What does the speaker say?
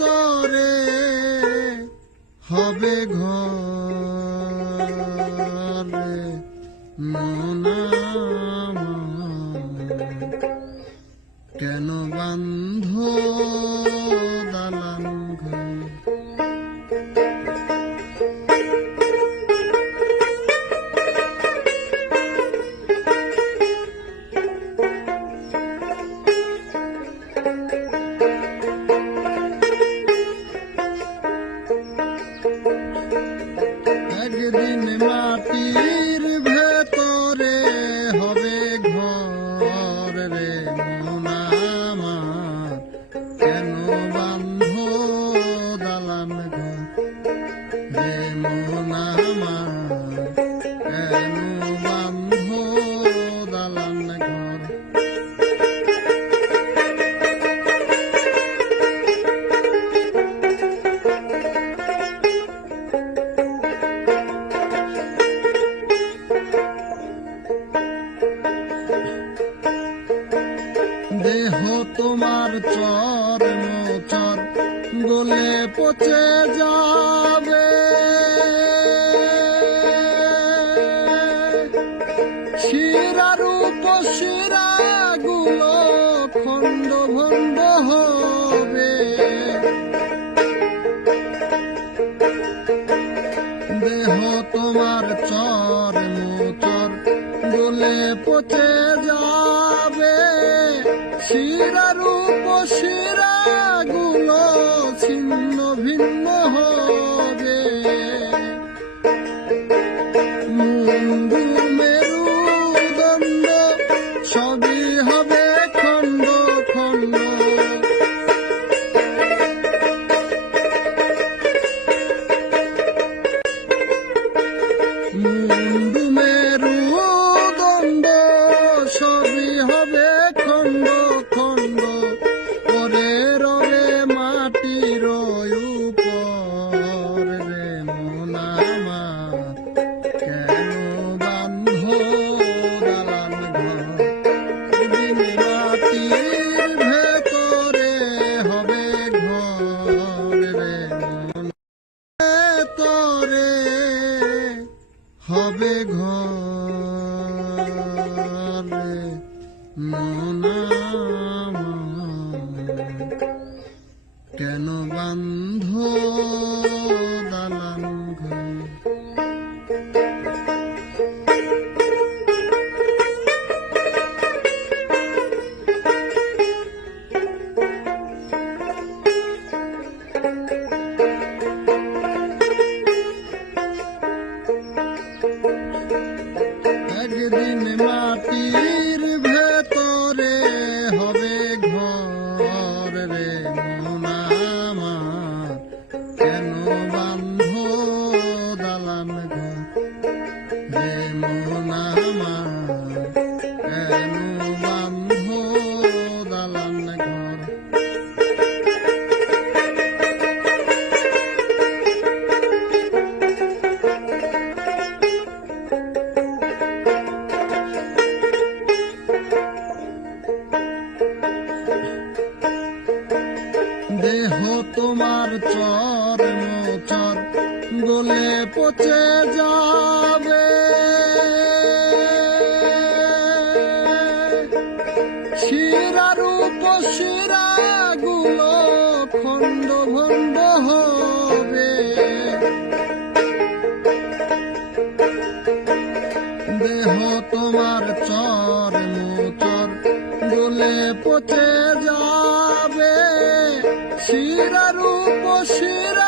তরে হবে ঘরে মন আমার কেন বান্ধ দালান ঘর। একদিন মাটির ভেতরে হবে ঘর রে মন আমার কেন বান্ধ দালান ঘর রে মন আমার কেন বান্ধ দালান ঘর। দেহ তোমার চর মোচর গলে পচে যাবে, শিরার উপশিরা গুলো খণ্ড ভণ্ড হবে। দেহ তোমার চর মোচর গলে পচে যাবে, শিরার উপশিরা গুলো ছিন্ন ভিন্ন হবে। মুন্ডু মেরুদণ্ড সবই হবে খণ্ড খণ্ড। মুন্ডু মেরুদণ্ড সবই হবে খণ্ড খণ্ড। পরে রবে মাটির উপর রে মন আমার কেন বান্ধ দালান ঘর। দিন মাটির ভেতরে হবে ঘর রে মন তরে হবে ঘর রে মন আমার কেন বান্ধ দালান ঘর। একদিন মাটির ভেতরে হবে ঘর রে মন আমার কেন বান্ধ দালান ঘর রে মন আমার কেন বান্ধ দালান ঘর। দেহ তোমার চর মোচর গলে পচে যাবে, শিরার উপশিরা গুলো খণ্ড ভণ্ড হবে। দেহ তোমার চর মোচর গলে পচে যাবে, শিরার উপশিরা